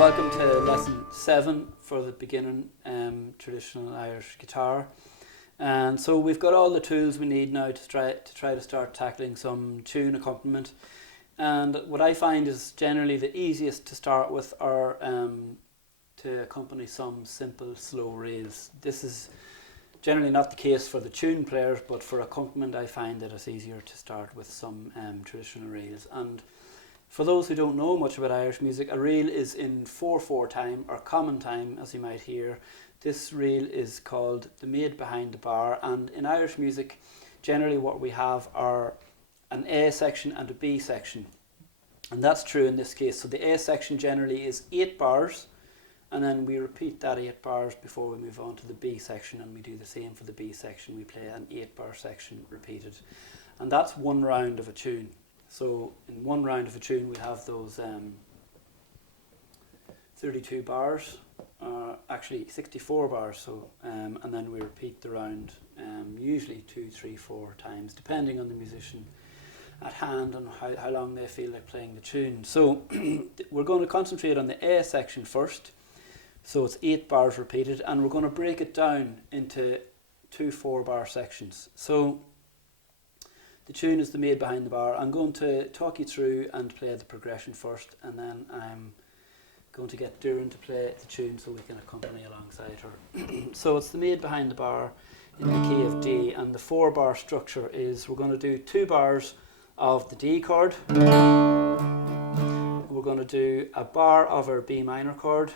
welcome to lesson 7 for the beginning traditional Irish guitar. And so we've got all the tools we need now to try to start tackling some tune accompaniment. And what I find is generally the easiest to start with are to accompany some simple slow reels. This is generally not the case for the tune players, but for accompaniment I find that it's easier to start with some traditional reels. And for those who don't know much about Irish music, a reel is in 4/4 time, or common time, as you might hear. This reel is called the Maid Behind the Bar, and in Irish music, generally what we have are an A section and a B section. And that's true in this case. So the A section generally is 8 bars, and then we repeat that 8 bars before we move on to the B section, and we do the same for the B section. We play an 8-bar section repeated. And that's one round of a tune. So in one round of a tune we have those 32 bars, actually 64 bars, so and then we repeat the round usually 2, 3, 4 times, depending on the musician at hand and how long they feel like playing the tune. So we're going to concentrate on the A section first, so it's 8 bars repeated, and we're going to break it down into 2 4-bar sections. So the tune is the Maid Behind the Bar. I'm going to talk you through and play the progression first, and then I'm going to get Doireann to play the tune so we can accompany alongside her. So it's the Maid Behind the Bar in the key of D, and the 4-bar structure is we're going to do 2 bars of the D chord, we're going to do a bar of our B minor chord,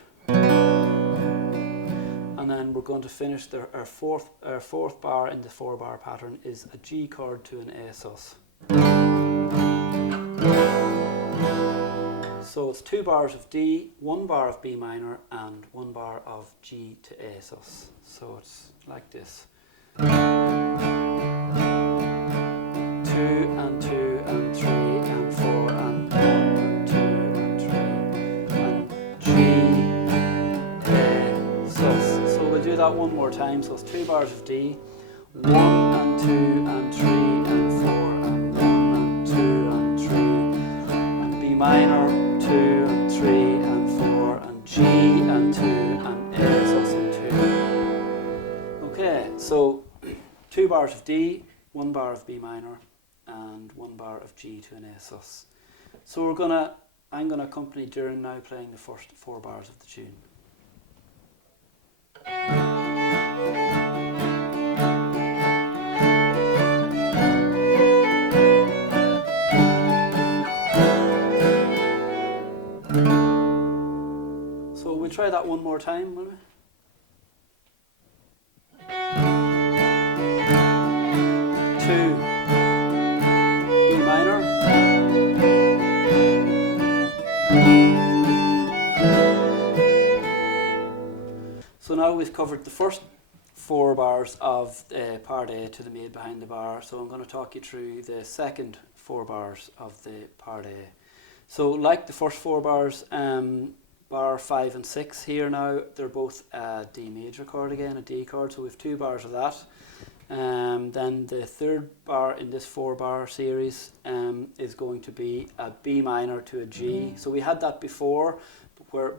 and then we're going to finish our fourth bar in the 4-bar pattern is a G chord to an A sus. So it's 2 bars of D, 1 bar of B minor, and 1 bar of G to A sus. So it's like this. 2 and 2 and 3 and 4 and 1 and 2 and 3 and G, A, sus. So we'll do that one more time. So it's 2 bars of D, 1 and 2 and 3 and 4 and 1 and 2 and 3 and B minor, 2 and 3 and 4 and G and 2 and A, sus and 2. Okay, so 2 bars of D, 1 bar of B minor, and 1 bar of G to an A sus. So I'm gonna accompany Doireann now playing the first 4 bars of the tune. So we'll try that one more time, will we? So now we've covered the first 4 bars of part A to the Maid Behind the Bar, so I'm going to talk you through the second 4 bars of the part A. So like the first 4 bars, bar 5 and 6 here now, they're both a D major chord again, a D chord, so we have 2 bars of that. Then the 3rd bar in this 4-bar series is going to be a B minor to a G. So we had that before,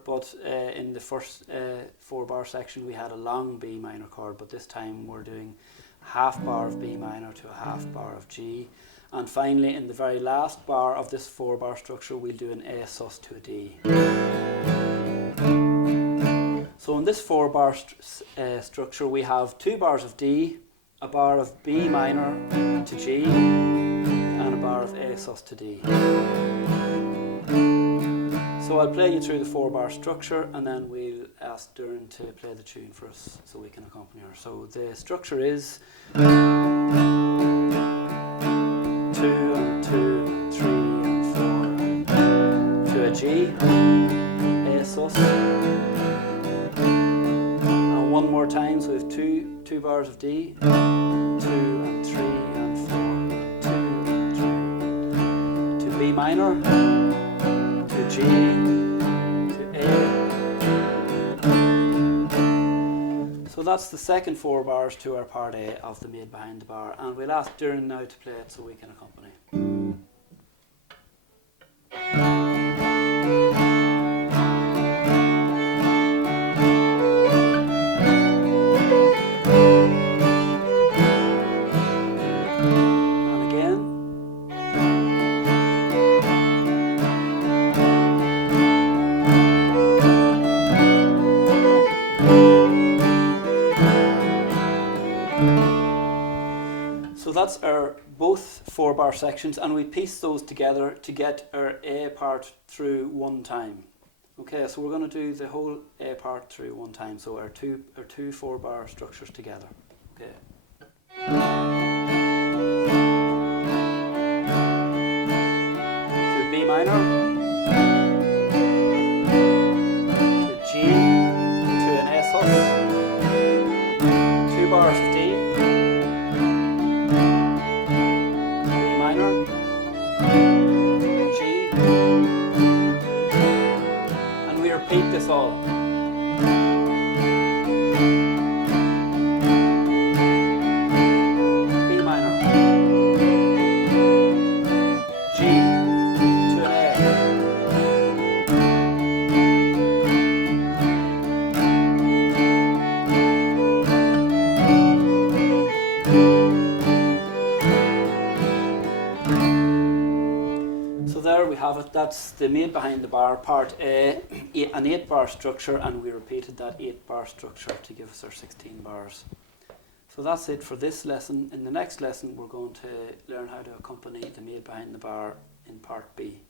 but in the first 4-bar section we had a long B minor chord, but this time we're doing half bar of B minor to a half bar of G. And finally, in the very last bar of this 4-bar structure, we'll do an A sus to a D. So in this 4-bar structure, we have 2 bars of D, a bar of B minor to G, and a bar of A sus to D. So I'll play you through the 4-bar structure, and then we'll ask Doireann to play the tune for us so we can accompany her. So the structure is 2 and 2 and 3 and 4 and to a G, A sus, and one more time. So we have 2 bars of D, 2 and 3 and 4 and 2 and 3 to B minor, to G, to A. So that's the second 4 bars to our part A of the Maid Behind the Bar, and we'll ask Doireann now to play it so we can accompany. So that's our both 4-bar sections, and we piece those together to get our A part through one time. Okay, so we're going to do the whole A part through one time. So our two 4-bar structures together. Okay. To B minor, to G, to an A sus, 2 bars of D, B minor, G, and we repeat this all. That's the Maid Behind the Bar, part A, an 8-bar structure, and we repeated that 8-bar structure to give us our 16 bars. So that's it for this lesson. In the next lesson, we're going to learn how to accompany the Maid Behind the Bar in part B.